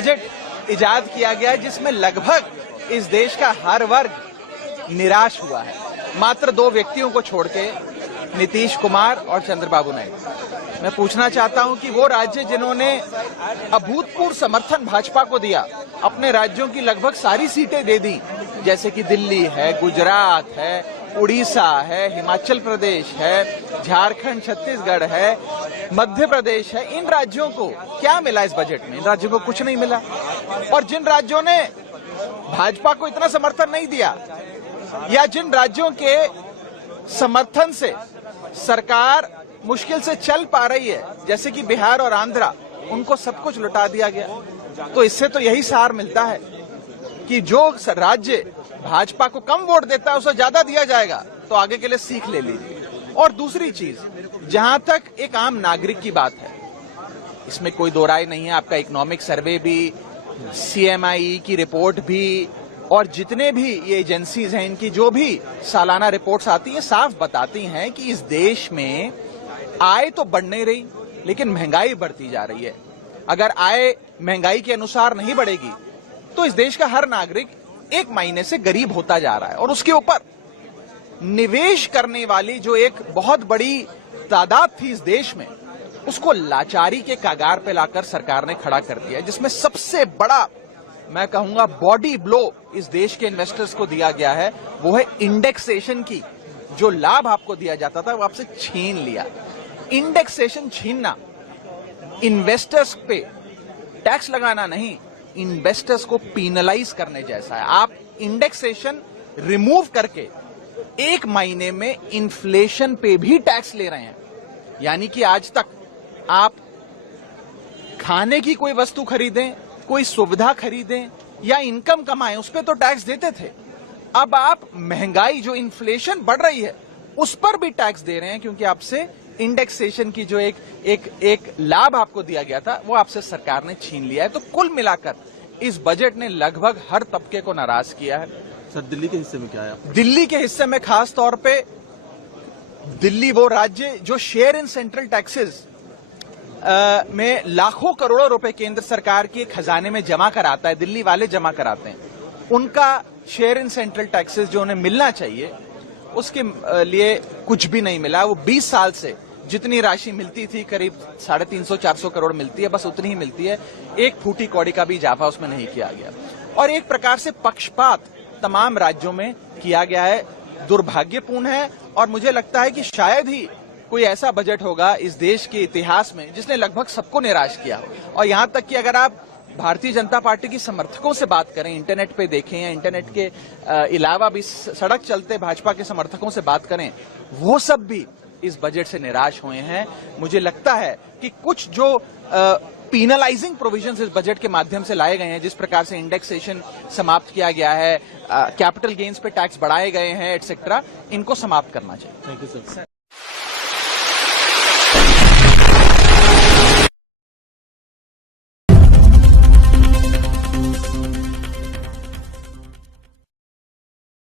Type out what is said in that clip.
Budget इजाद किया गया जिसमें लगभग इस देश का हर वर्ग निराश हुआ है, मात्र दो व्यक्तियों को छोड़ के, नीतीश कुमार और चंद्रबाबू नायडू। मैं पूछना चाहता हूं कि वो राज्य जिन्होंने अभूतपूर्व समर्थन भाजपा को दिया, अपने राज्यों की लगभग सारी सीटें दे दी, जैसे कि दिल्ली है, गुजरात है, उड़ीसा है, हिमाचल प्रदेश है, झारखंड, छत्तीसगढ़ है, मध्य प्रदेश है, इन राज्यों को क्या मिला इस बजट में? इन राज्यों को कुछ नहीं मिला। और जिन राज्यों ने भाजपा को इतना समर्थन नहीं दिया, या जिन राज्यों के समर्थन से सरकार मुश्किल से चल पा रही है, जैसे कि बिहार और आंध्रा, उनको सब कुछ लुटा दिया गया। तो इससे तो यही सार मिलता है कि जो राज्य भाजपा को कम वोट देता है उसे ज्यादा दिया जाएगा, तो आगे के लिए सीख ले लीजिए। और दूसरी चीज, जहां तक एक आम नागरिक की बात है, इसमें कोई दो राय नहीं है। आपका इकोनॉमिक सर्वे भी, CMI की रिपोर्ट भी, और जितने भी ये एजेंसीज हैं, इनकी जो भी सालाना रिपोर्ट्स आती है, साफ बताती हैं कि इस देश में आय तो बढ़ नहीं रही, लेकिन महंगाई बढ़ती जा रही है। अगर आय महंगाई के अनुसार नहीं बढ़ेगी तो इस देश का हर नागरिक एक महीने से गरीब होता जा रहा है। और उसके ऊपर निवेश करने वाली जो एक बहुत बड़ी तादाद थी इस देश में, उसको लाचारी के कगार पे लाकर सरकार ने खड़ा कर दिया, जिसमें सबसे बड़ा, मैं कहूंगा, बॉडी ब्लो इस देश के इन्वेस्टर्स को दिया गया है, वो है इंडेक्सेशन की। जो लाभ आपको दिया जाता था वो आपसे छीन लिया। इंडेक्सेशन छीनना इन्वेस्टर्स पे टैक्स लगाना नहीं, इन्वेस्टर्स को पीनलाइज करने जैसा है। आप इंडेक्सेशन रिमूव करके एक महीने में इन्फ्लेशन पे भी टैक्स ले रहे हैं। यानी कि आज तक आप खाने की कोई वस्तु खरीदें, कोई सुविधा खरीदें या इनकम कमाएं, उस पर तो टैक्स देते थे। अब आप महंगाई, जो इन्फ्लेशन बढ़ रही है, उस पर भी टैक्स दे रहे हैं, क्योंकि आपसे इंडेक्सेशन की जो एक लाभ आपको दिया गया था वो आपसे सरकार ने छीन लिया है। तो कुल मिलाकर इस बजट ने लगभग हर तबके को नाराज किया है। सर, दिल्ली के हिस्से में क्या है? दिल्ली के हिस्से में खास तौर पे, दिल्ली वो राज्य जो शेयर इन सेंट्रल टैक्सेस में लाखों करोड़ों रुपए केंद्र सरकार के खजाने में जमा कराता है, दिल्ली वाले जमा कराते हैं, उनका शेयर इन सेंट्रल टैक्सेस जो उन्हें मिलना चाहिए, उसके लिए कुछ भी नहीं मिला। वो 20 साल से जितनी राशि मिलती थी, करीब 350-400 करोड़ मिलती है, बस उतनी ही मिलती है। एक फूटी कौड़ी का भी इजाफा उसमें नहीं किया गया। और एक प्रकार से पक्षपात तमाम राज्यों में किया गया है, दुर्भाग्यपूर्ण है। और मुझे लगता है कि शायद ही कोई ऐसा बजट होगा इस देश के इतिहास में जिसने लगभग सबको निराश किया हो। और यहां तक कि अगर आप भारतीय जनता पार्टी की समर्थकों से बात करें, इंटरनेट पे देखें या इंटरनेट के अलावा भी सड़क चलते भाजपा के समर्थकों से बात करें, वो सब भी इस बजट से निराश हुए हैं। मुझे लगता है कि कुछ जो पीनलाइजिंग प्रोविजंस इस बजट के माध्यम से लाए गए हैं, जिस प्रकार से इंडेक्सेशन समाप्त किया गया है, कैपिटल गेन्स पे टैक्स बढ़ाए गए हैं, एटसेट्रा, इनको समाप्त करना चाहिए। Thank you sir.